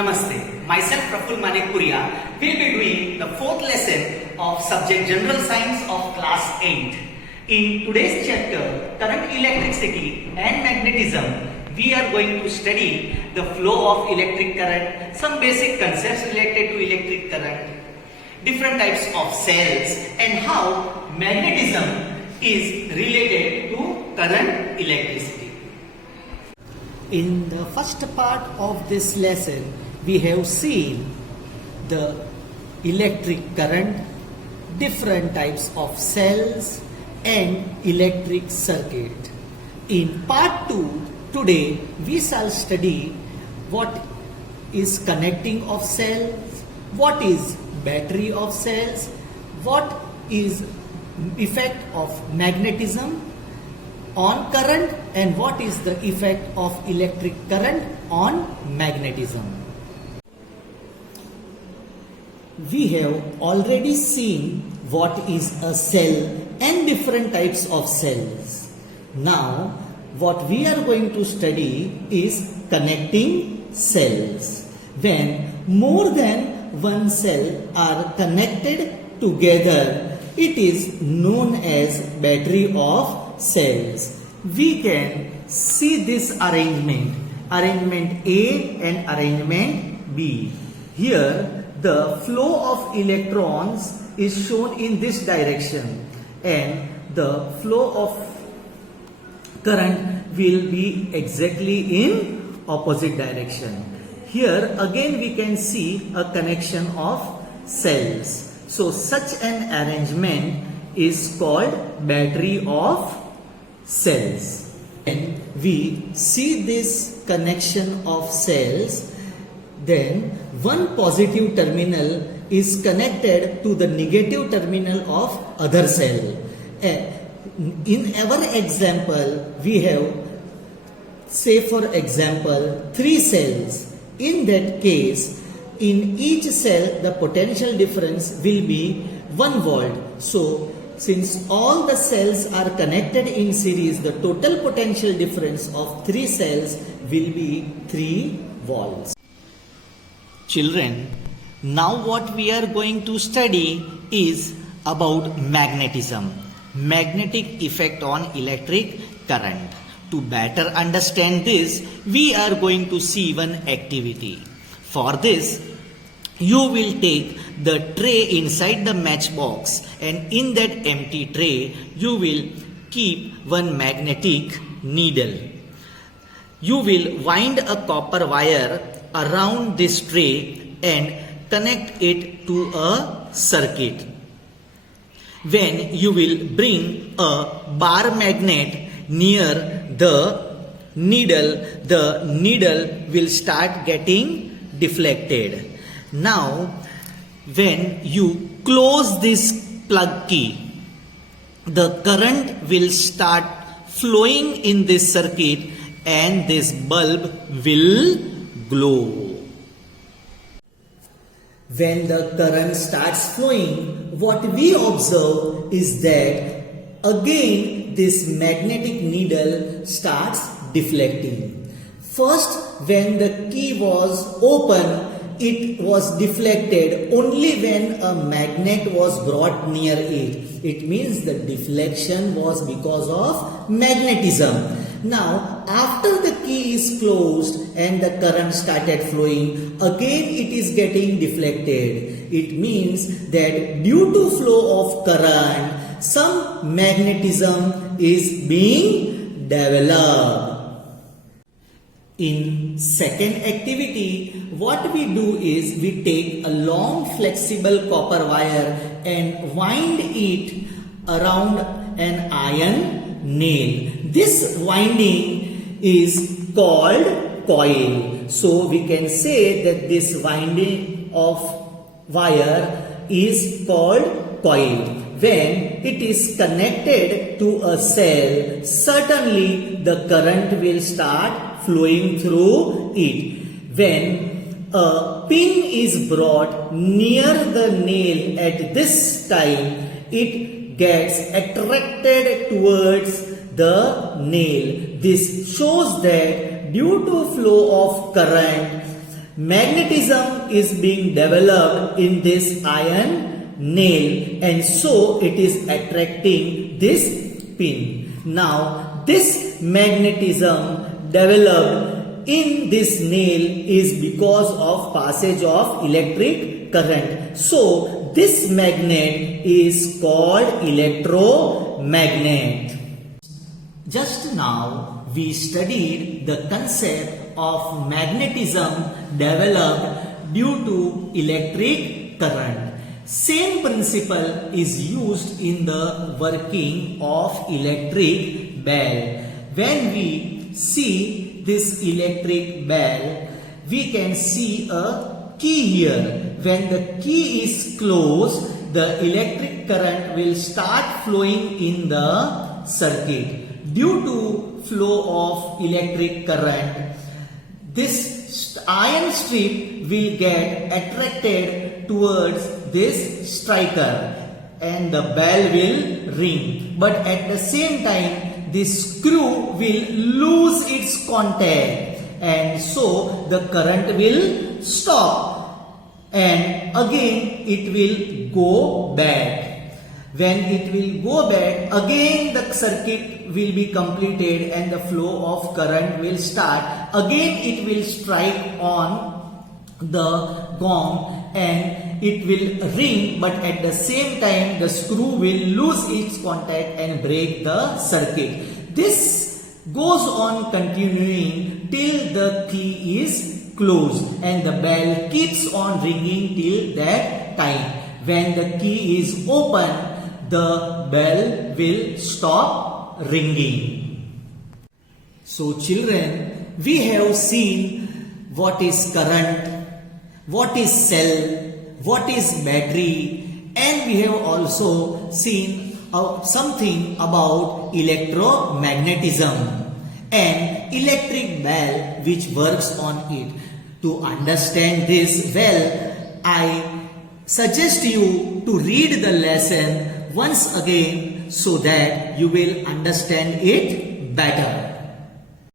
Namaste. Myself Praful Manekpuria will be doing the fourth lesson of subject General Science of Class 8. In today's chapter, Current, Electricity and Magnetism, we are going to study the flow of electric current, some basic concepts related to electric current, different types of cells, and how magnetism is related to current electricity. In the first part of this lesson, we have seen the electric current, different types of cells and electric circuit. In part 2, today we shall study what is connecting of cells, what is battery of cells, what is effect of magnetism on current, and what is the effect of electric current on magnetism. We have already seen what is a cell and different types of cells. Now, what we are going to study is connecting cells. When more than one cell are connected together, it is known as battery of cells. We can see this arrangement A and arrangement B. Here the flow of electrons is shown in this direction and the flow of current will be exactly in opposite direction. Here again we can see a connection of cells. So such an arrangement is called battery of cells. And we see this connection of cells, then one positive terminal is connected to the negative terminal of other cell. In our example, we have, say for example, 3 cells. In that case, in each cell the potential difference will be 1 volt. So since all the cells are connected in series, the total potential difference of 3 cells will be 3 volts. Children, now what we are going to study is about magnetism, magnetic effect on electric current. To better understand this, we are going to see one activity. For this, you will take the tray inside the matchbox, and in that empty tray you will keep one magnetic needle. You will wind a copper wire around this tray and connect it to a circuit. When you will bring a bar magnet near the needle will start getting deflected. Now, when you close this plug key, the current will start flowing in this circuit and this bulb will glow. When the current starts flowing, what we observe is that again this magnetic needle starts deflecting. First, when the key was open, it was deflected only when a magnet was brought near it. It means the deflection was because of magnetism. Now, after the key is closed and the current started flowing, again it is getting deflected. It means that due to flow of current, some magnetism is being developed. In second activity, what we do is we take a long flexible copper wire and wind it around an iron nail. This winding is called coil. So we can say that this winding of wire is called coil. When it is connected to a cell, certainly the current will start flowing through it. When a pin is brought near the nail at this time, it gets attracted towards the nail. This shows that due to flow of current, magnetism is being developed in this iron nail, and so it is attracting this pin. Now this magnetism developed in this nail is because of passage of electric current. So this magnet is called electromagnet. Just now we studied the concept of magnetism developed due to electric current. Same principle is used in the working of electric bell. When we see this electric bell, we can see a key here. When the key is closed, the electric current will start flowing in the circuit. Due to flow of electric current, this iron strip will get attracted towards this striker and the bell will ring. But at the same time, this screw will lose its contact, and so the current will stop, and again it will go back. When it will go back, again the circuit will be completed and the flow of current will start. Again it will strike on the gong and it will ring, but at the same time the screw will lose its contact and break the circuit. This goes on continuing till the key is closed and the bell keeps on ringing till that time. When the key is open, the bell will stop ringing. So children, we have seen what is current, what is cell, what is battery, and we have also seen something about electromagnetism and electric bell which works on it. To understand this well, I suggest you to read the lesson once again so that you will understand it better.